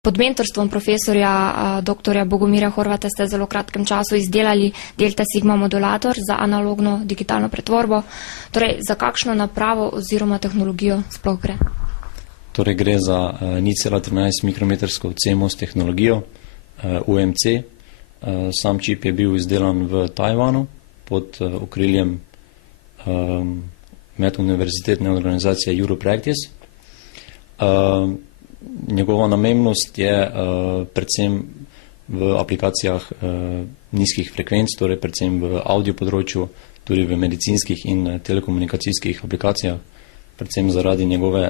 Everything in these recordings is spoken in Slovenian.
Pod mentorstvom profesorja dr. Bogomirja Horvata ste v zelo kratkem času izdelali Delta Sigma modulator za analogno digitalno pretvorbo. Torej, za kakšno napravo oziroma tehnologijo sploh gre? Torej, gre za 0,13 mikrometrsko CMOS tehnologijo UMC. Sam čip je bil izdelan v Tajvanu pod okriljem meduniverzitetne organizacije EuroPractice. Njegova namembnost je predvsem v aplikacijah nizkih frekvenc, torej predvsem v audio področju, tudi v medicinskih in telekomunikacijskih aplikacijah, predvsem zaradi njegove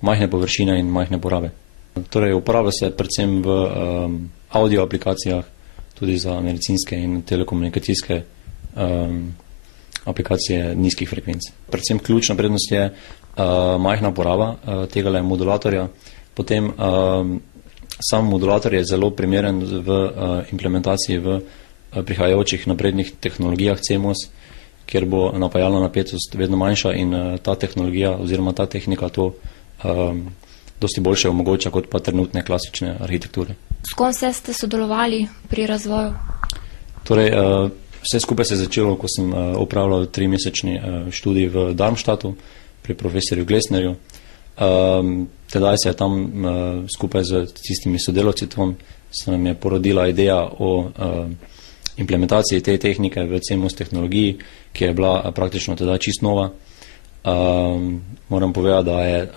majhne površine in majhne porabe. Torej, uporablja se predvsem v audio aplikacijah, tudi za medicinske in telekomunikacijske aplikacije nizkih frekvenc. Predvsem ključna prednost je majhna poraba tega modulatorja. Potem sam modulator je zelo primeren v implementaciji v prihajajočih naprednih tehnologijah CMOS, kjer bo napajalna napetost vedno manjša in ta tehnologija oziroma ta tehnika to dosti boljše omogoča kot pa trenutne klasične arhitekture. S kom ste sodelovali pri razvoju? Torej, vse skupaj se je začelo, ko sem opravljal 3-mesečni študij v Darmstadtu pri profesorju Glesnerju. Tedaj se je tam skupaj z tistimi sodelavci se nam je porodila ideja o implementaciji te tehnike v CMOS tehnologiji, ki je bila praktično tedaj čist nova. Moram povedati, da je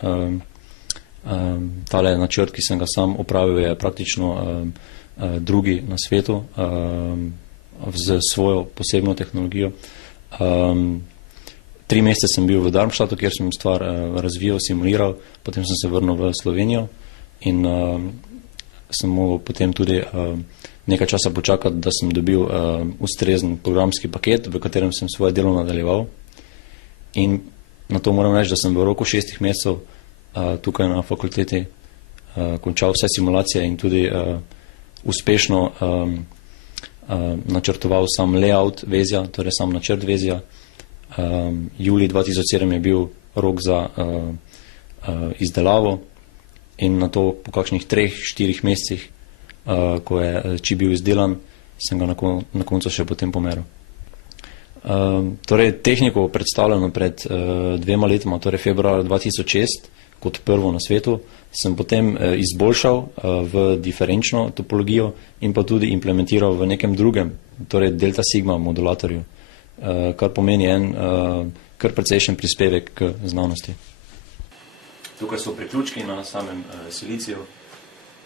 tale načrt, ki sem ga sam opravil, je praktično drugi na svetu z svojo posebno tehnologijo. 3 mesece sem bil v Darmstadtu, kjer sem stvar razvijal, simuliral, potem sem se vrnil v Slovenijo in sem mogel potem tudi nekaj časa počakati, da sem dobil ustrezen programski paket, v katerem sem svoje delo nadaljeval. In na to moram reči, da sem v roku 6 mesecev tukaj na fakulteti končal vse simulacije in tudi uspešno načrtoval sam layout vezja, torej sam načrt vezja. Julij 2007 je bil rok za izdelavo in na to po kakšnih 3-4 mesecih, ko je čip bil izdelan, sem ga na koncu še potem pomeril. Torej, tehniko predstavljeno pred 2 letoma, torej februarja 2006, kot prvo na svetu, sem potem izboljšal v diferenčno topologijo in pa tudi implementiral v nekem drugem, torej Delta Sigma modulatorju, kar pomeni kar precejšen prispevek k znanosti. Tukaj so priključki na samem siliciju.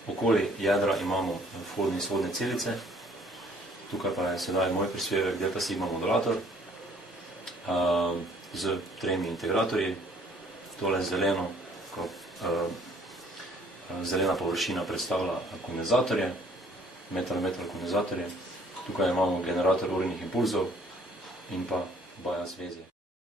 Okoli jedra imamo vhodne in izhodne celice. Tukaj pa je sedaj moj prispevek Delta Sigma modulator z 3 integratorji. Tole zelena površina predstavlja kondenzatorje, metal kondenzatorje. Tukaj imamo generator urnih impulzov in pa bias vezje.